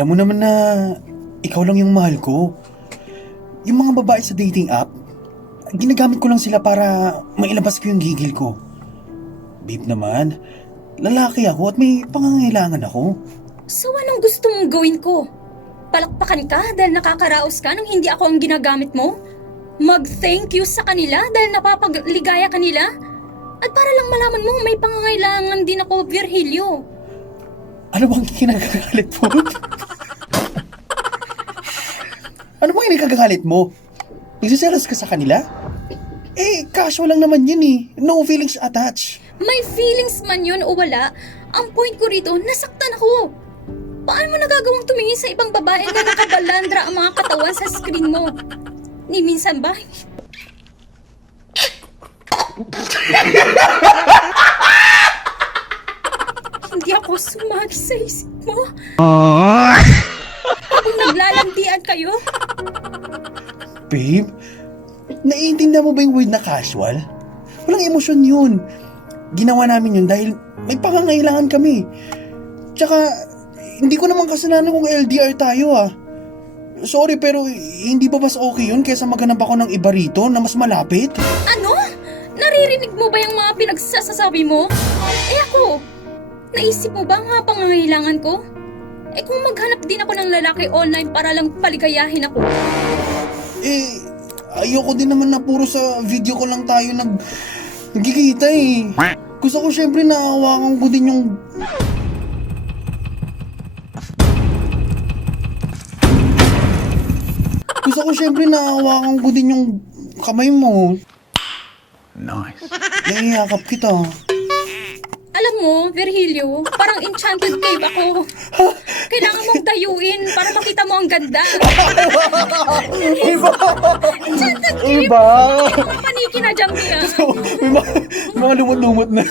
Alam mo naman na ikaw lang yung mahal ko. Yung mga babae sa dating app, ginagamit ko lang sila para mailabas ko yung gigil ko. Babe naman, lalaki ako at may pangangailangan ako. So anong gusto mong gawin ko? Palakpakan ka dahil nakakaraos ka nang hindi ako ang ginagamit mo? Mag-thank you sa kanila dahil napapagligaya kanila? At para lang malaman mo may pangangailangan din ako, Virgilio. Ano bang kinagagalit mo? Ano bang kinagagalit mo? Nagsiselos ka sa kanila? Casual lang naman yun eh. No feelings attached. May feelings man yun o wala, ang point ko rito, nasaktan ako. Paano mo nagagawang tumingin sa ibang babae na nakabalandra ang mga katawan sa screen mo? Ni minsan ba? Hindi ako sumagi sa isip mo. Habang naglalandian kayo? Babe, naiintindihan mo ba yung word na casual? Walang emosyon yun. Ginawa namin yun dahil may pangangailangan kami. Tsaka, hindi ko naman kasalanan kung LDR tayo ah. Sorry pero hindi ba mas okay yun kaysa maghanap ako ng iba rito na mas malapit? Ano? Naririnig mo ba yung mga pinagsasasabi mo? Ako, naisip mo ba ang mga pangangailangan ko? Kung maghanap din ako ng lalaki online para lang paligayahin ako. Ayoko din naman na puro sa video ko lang tayo nagkikita eh. Gusto ko syempre na hawakan ko din yung... Gusto ko syempre na hawakan ko din yung kamay mo. Nice. Naiiyakap kita. Alam mo, Virgilio, parang enchanted cave ako. Kailangan mong dayuin para makita mo ang ganda. Enchanted cave! Iba! Paniki na dyan, Mia. May mga lumot-lumot na.